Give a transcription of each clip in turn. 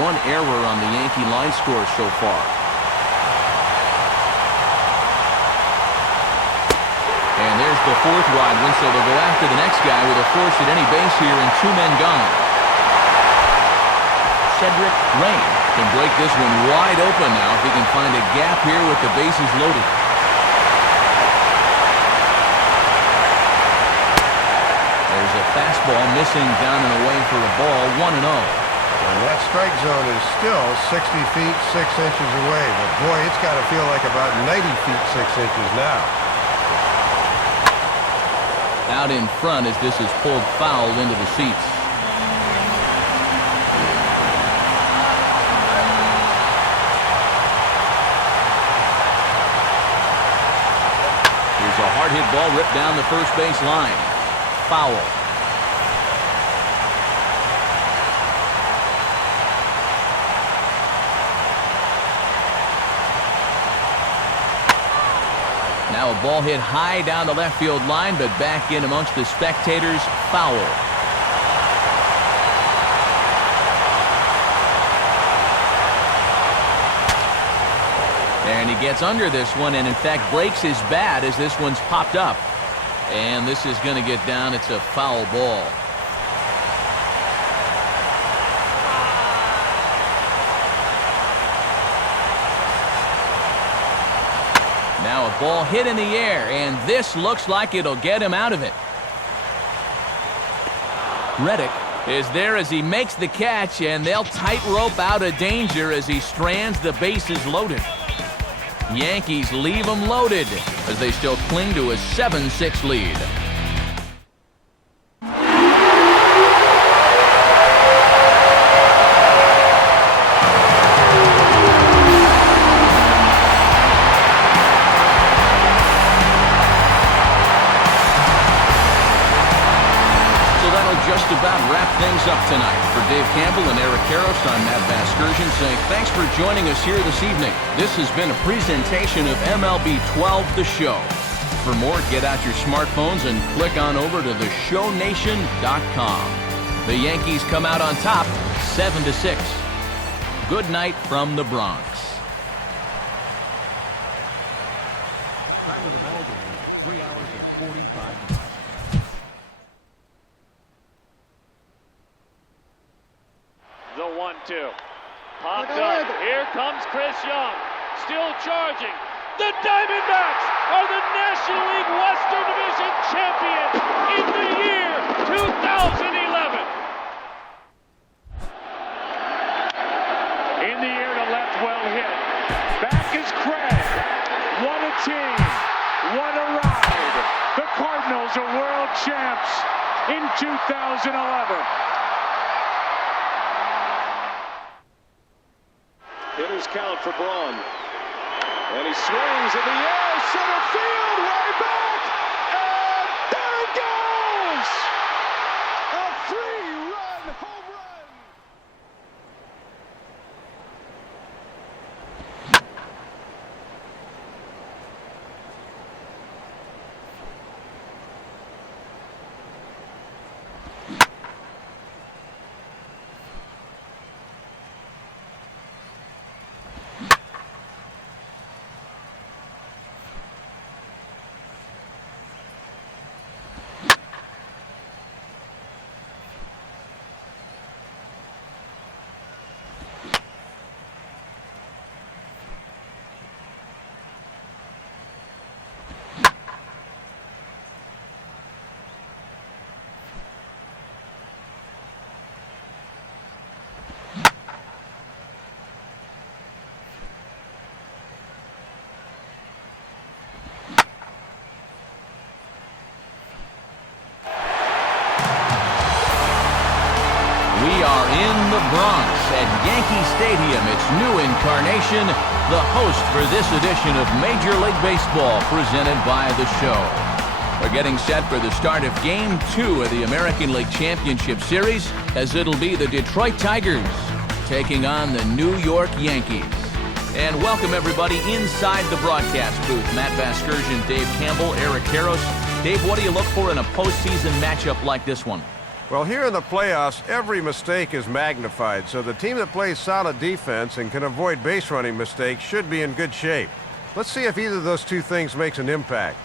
one error on the Yankee line score so far. And there's the fourth wide one, so they'll go after the next guy with a force at any base here and 2 men gone. Cedric Rain can break this one wide open now if he can find a gap here with the bases loaded. There's a fastball missing down and away for a ball, 1-0. And that strike zone is still 60 feet 6 inches away, but boy, it's got to feel like about 90 feet 6 inches now. Out in front as this is pulled foul into the seats. Here's a hard hit ball ripped down the first base line. Foul. Now a ball hit high down the left field line, but back in amongst the spectators. Foul. And he gets under this one and in fact breaks his bat as this one's popped up. And this is going to get down. It's a foul ball. Now a ball hit in the air, and this looks like it'll get him out of it. Reddick is there as he makes the catch, and they'll tightrope out of danger as he strands the bases loaded. Yankees leave them loaded as they still cling to a 7-6 lead. Just about wrap things up tonight. For Dave Campbell and Eric Karros, I'm Mlbtheshow saying thanks for joining us here this evening. This has been a presentation of MLB 12 The Show. For more, get out your smartphones and click on over to theshownation.com. The Yankees come out on top 7-6. Good night from the Bronx. Time of the ball game, 3 hours and 45 minutes. The 1-2. Popped up. Here comes Chris Young. Still charging. The Diamondbacks are the National League Western Division champions in the year 2011. In the air to left, well hit. Back is Craig. What a team. What a ride. The Cardinals are world champs in 2011. Hitters count for Braun. And he swings in the air, center field, way back, and there it goes! A 3-run home run! We are in the Bronx at Yankee Stadium, its new incarnation, the host for this edition of Major League Baseball presented by The Show. We're getting set for the start of Game 2 of the American League Championship Series, as it'll be the Detroit Tigers taking on the New York Yankees. And welcome everybody inside the broadcast booth. Mlbtheshow, Dave Campbell, Eric Karros. Dave, what do you look for in a postseason matchup like this one? Well, here in the playoffs, every mistake is magnified, so the team that plays solid defense and can avoid base running mistakes should be in good shape. Let's see if either of those two things makes an impact.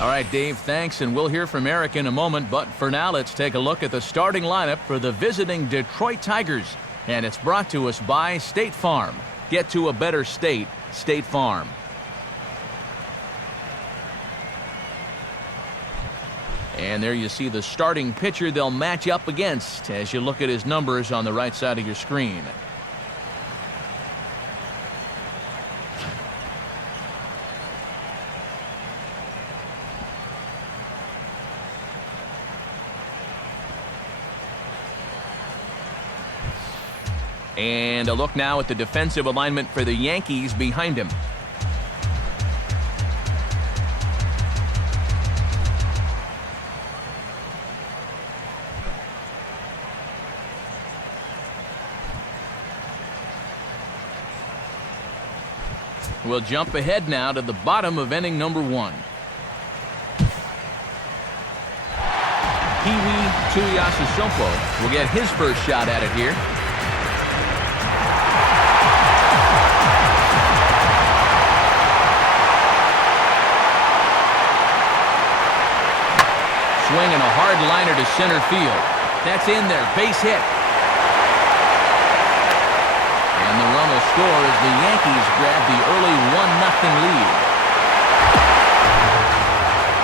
All right, Dave, thanks, and we'll hear from Eric in a moment. But for now, let's take a look at the starting lineup for the visiting Detroit Tigers. And it's brought to us by State Farm. Get to a better state, State Farm. And there you see the starting pitcher they'll match up against as you look at his numbers on the right side of your screen. And a look now at the defensive alignment for the Yankees behind him. We'll jump ahead now to the bottom of inning number 1. Peewee Rtts will get his first shot at it here. Swinging a hard liner to center field. That's in there, base hit. And the run will score as the Yankees grab the early 1-0 lead.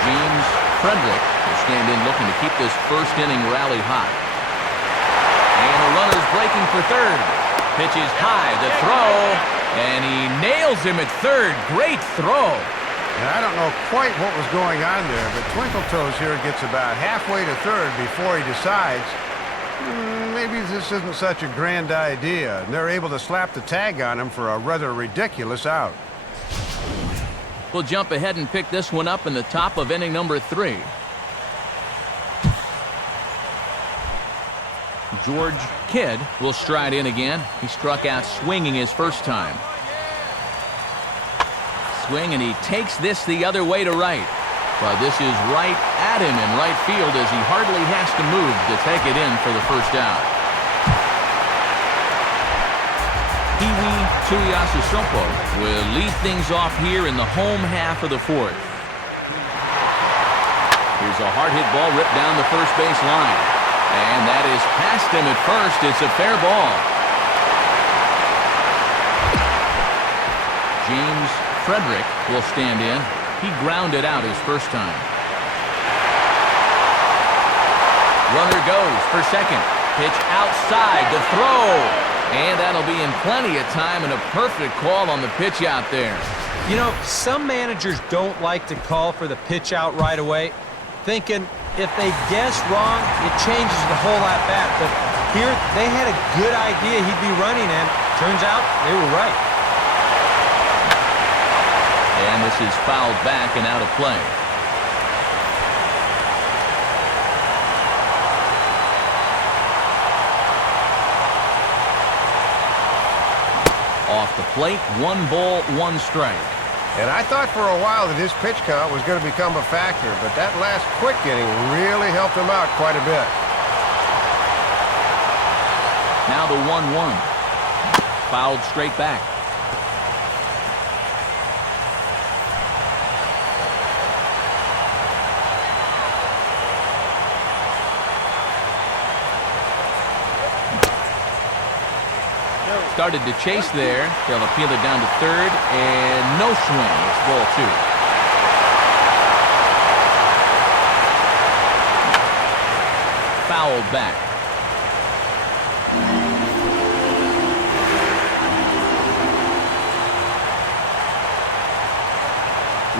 James Frederick will stand in looking to keep this first inning rally hot. And the runner's breaking for third. Pitch is high, the throw, and he nails him at third. Great throw. Now, I don't know quite what was going on there, but Twinkle Toes here gets about halfway to third before he decides maybe this isn't such a grand idea, and they're able to slap the tag on him for a rather ridiculous out. We'll jump ahead and pick this one up in the top of inning number 3. George Kidd will stride in again. He struck out swinging his first time. Swing, and he takes this the other way to right. But this is right at him in right field as he hardly has to move to take it in for the first out. Peewee Rtts will lead things off here in the home half of the 4th. Here's a hard hit ball ripped down the first base line. And that is past him at first. It's a fair ball. James Frederick will stand in. He grounded out his first time. Runner goes for second. Pitch outside, the throw. And that'll be in plenty of time and a perfect call on the pitch out there. You know, some managers don't like to call for the pitch out right away, thinking if they guess wrong, it changes the whole at-bat. But here, they had a good idea he'd be running, and turns out they were right. And this is fouled back and out of play. Off the plate, 1 ball, 1 strike. And I thought for a while that his pitch count was going to become a factor, but that last quick inning really helped him out quite a bit. Now the 1-1. Fouled straight back. Started to chase there. They'll appeal it down to third, and no swing. It's ball 2. Fouled back.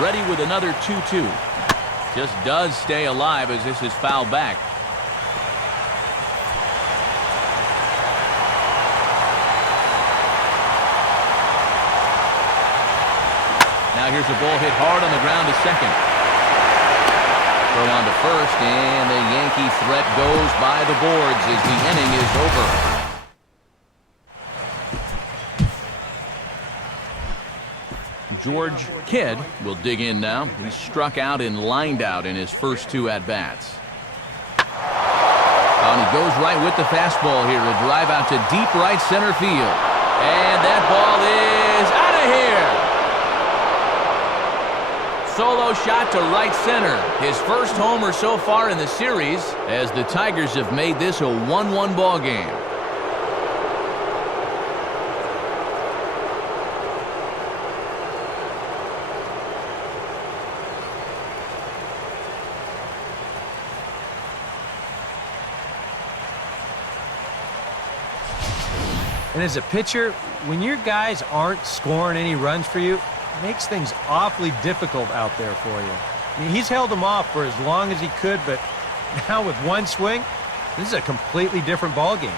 Ready with another 2-2. Just does stay alive as this is fouled back. Now here's a ball hit hard on the ground to second. Throw on to first, and the Yankee threat goes by the boards as the inning is over. George Kidd will dig in now. He's struck out and lined out in his first 2 at-bats. And he goes right with the fastball here to drive out to deep right center field. And that ball is out of here. Solo shot to right center. His first homer so far in the series as the Tigers have made this a 1-1 ball game. And as a pitcher, when your guys aren't scoring any runs for you, it makes things awfully difficult out there for you. I mean, he's held them off for as long as he could, but now with one swing, this is a completely different ball game.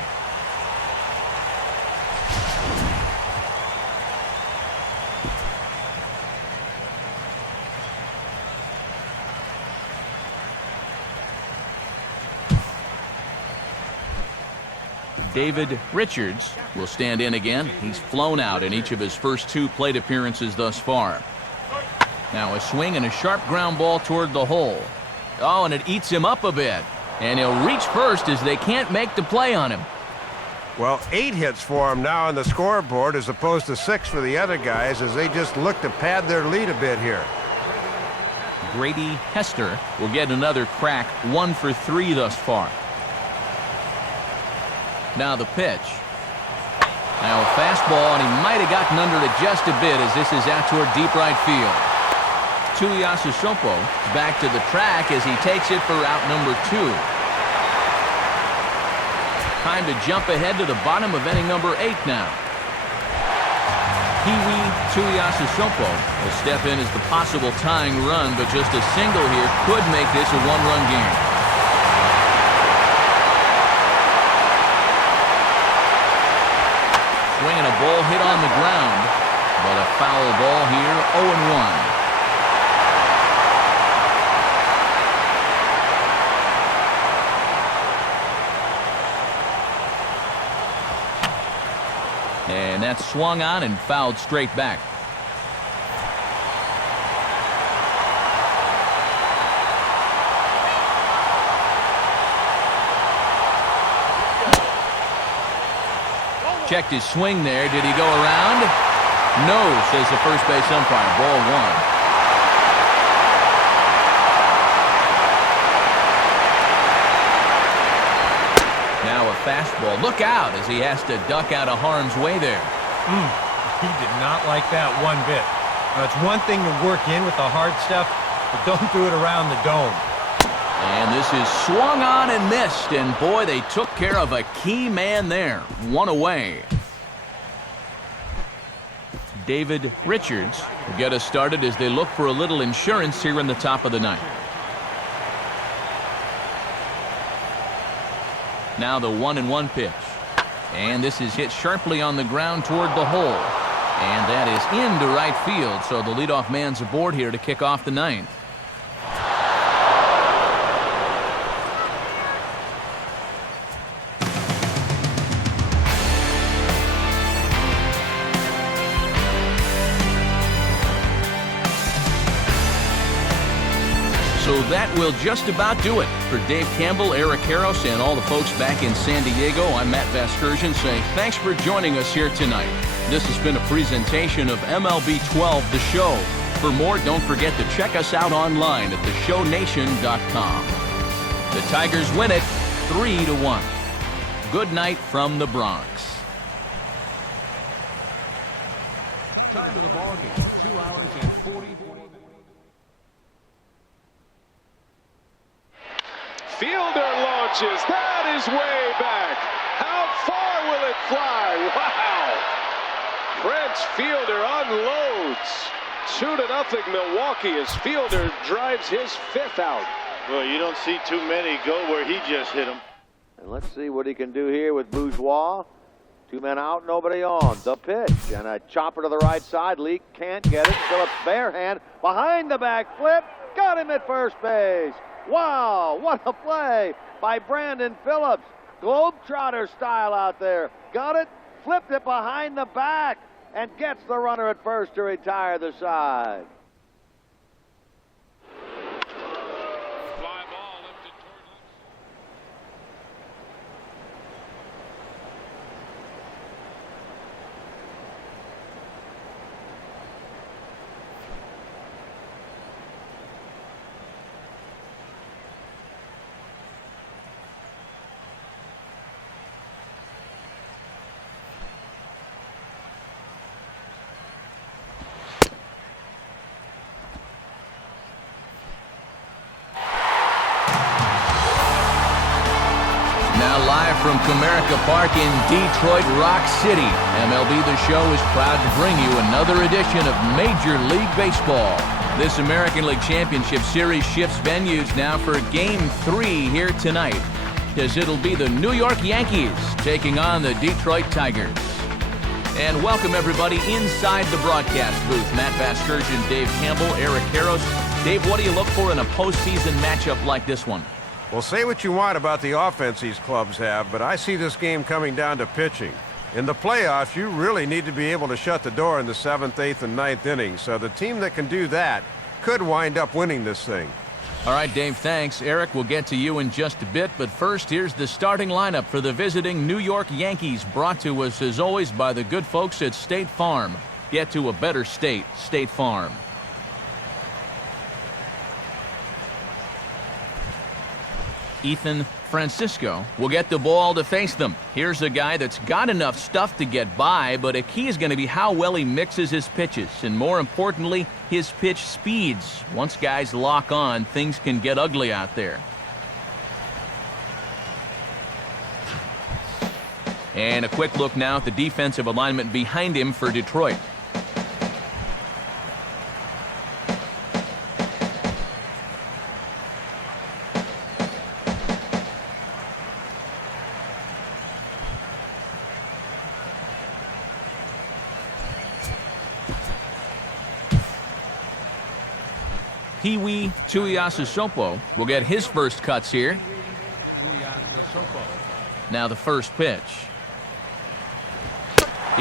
David Richards will stand in again. He's flown out in each of his first 2 plate appearances thus far. Now a swing and a sharp ground ball toward the hole. Oh, and it eats him up a bit. And he'll reach first as they can't make the play on him. Well, 8 hits for him now on the scoreboard as opposed to 6 for the other guys as they just look to pad their lead a bit here. Grady Hester will get another crack, 1 for 3 thus far. Now the pitch. Now a fastball, and he might have gotten under it just a bit as this is out toward deep right field. Tuiasosopo back to the track as he takes it for out number 2. Time to jump ahead to the bottom of inning number 8 now. Peewee Rtts will step in as the possible tying run, but just a single here could make this a 1-run game. Swinging a ball hit on the ground, but a foul ball here, 0-1. And that's swung on and fouled straight back. Checked his swing there. Did he go around? No, says the first base umpire. Ball 1. Now a fastball. Look out as he has to duck out of harm's way there. He did not like that one bit. Now, it's one thing to work in with the hard stuff, but don't do it around the dome. And this is swung on and missed, and boy, they took care of a key man there. 1 away. David Richards will get us started as they look for a little insurance here in the top of the 9th. Now the 1-1 pitch. And this is hit sharply on the ground toward the hole. And that is into right field, so the leadoff man's aboard here to kick off the 9th. So that will just about do it. For Dave Campbell, Eric Harros, and all the folks back in San Diego, I'm Mlbtheshow saying thanks for joining us here tonight. This has been a presentation of MLB 12, The Show. For more, don't forget to check us out online at theshownation.com. The Tigers win it 3-1. Good night from the Bronx. Time of the ball game, 2 hours and 40 minutes. Fielder launches. That is way back. How far will it fly? Wow. Prince Fielder unloads. 2-0 Milwaukee as Fielder drives his 5th out. Well, you don't see too many go where he just hit him. And let's see what he can do here with Bourgeois. 2 men out, nobody on. The pitch and a chopper to the right side. Leak can't get it. Phillips bare hand behind the back flip. Got him at first base. Wow, what a play by Brandon Phillips. Globetrotter style out there. Got it, flipped it behind the back, and gets the runner at first to retire the side. Fly ball lifted from Comerica Park in Detroit Rock City, MLB The Show is proud to bring you another edition of Major League Baseball. This American League Championship Series shifts venues now for Game 3 here tonight, as it'll be the New York Yankees taking on the Detroit Tigers. And welcome everybody inside the broadcast booth. Matt Vasgersian, Dave Campbell, Eric Karros. Dave, what do you look for in a postseason matchup like this one? Well, say what you want about the offense these clubs have, but I see this game coming down to pitching. In the playoffs, you really need to be able to shut the door in the 7th, 8th, and 9th innings. So the team that can do that could wind up winning this thing. All right, Dave, thanks. Eric, we'll get to you in just a bit, but first, here's the starting lineup for the visiting New York Yankees, brought to us, as always, by the good folks at State Farm. Get to a better state, State Farm. Ethan Francisco will get the ball to face them. Here's a guy that's got enough stuff to get by, but a key is going to be how well he mixes his pitches, and more importantly, his pitch speeds. Once guys lock on, things can get ugly out there. And a quick look now at the defensive alignment behind him for Detroit. Peewee Rtts will get his first cuts here. Now the first pitch.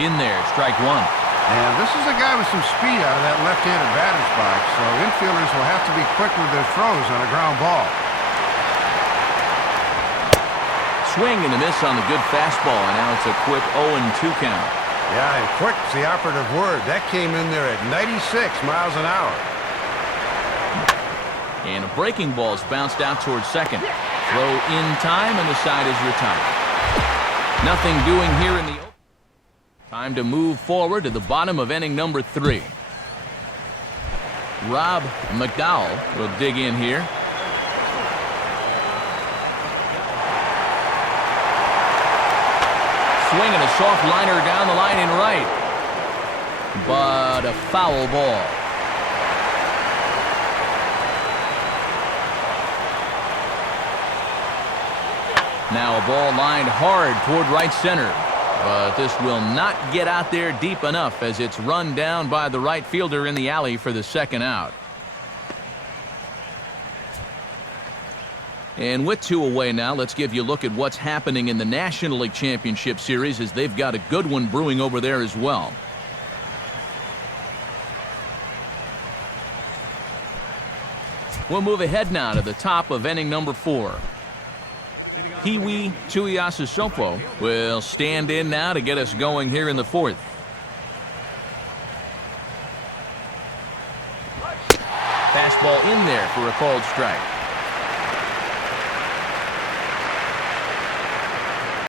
In there, strike one. And this is a guy with some speed out of that left-handed batter's box, so infielders will have to be quick with their throws on a ground ball. Swing and a miss on the good fastball, and now it's a quick 0-2 count. Yeah, and quick's the operative word. That came in there at 96 miles an hour. And a breaking ball's bounced out towards second. Throw in time, and the side is retired. Nothing doing here in the open. Time to move forward to the bottom of inning number 3. Rob McDowell will dig in here. Swinging a soft liner down the line in right. But a foul ball. Now a ball lined hard toward right center. But this will not get out there deep enough as it's run down by the right fielder in the alley for the second out. And with 2 away now, let's give you a look at what's happening in the National League Championship Series, as they've got a good one brewing over there as well. We'll move ahead now to the top of inning number 4. Peewee Rtts will stand in now to get us going here in the 4th. Fastball in there for a called strike.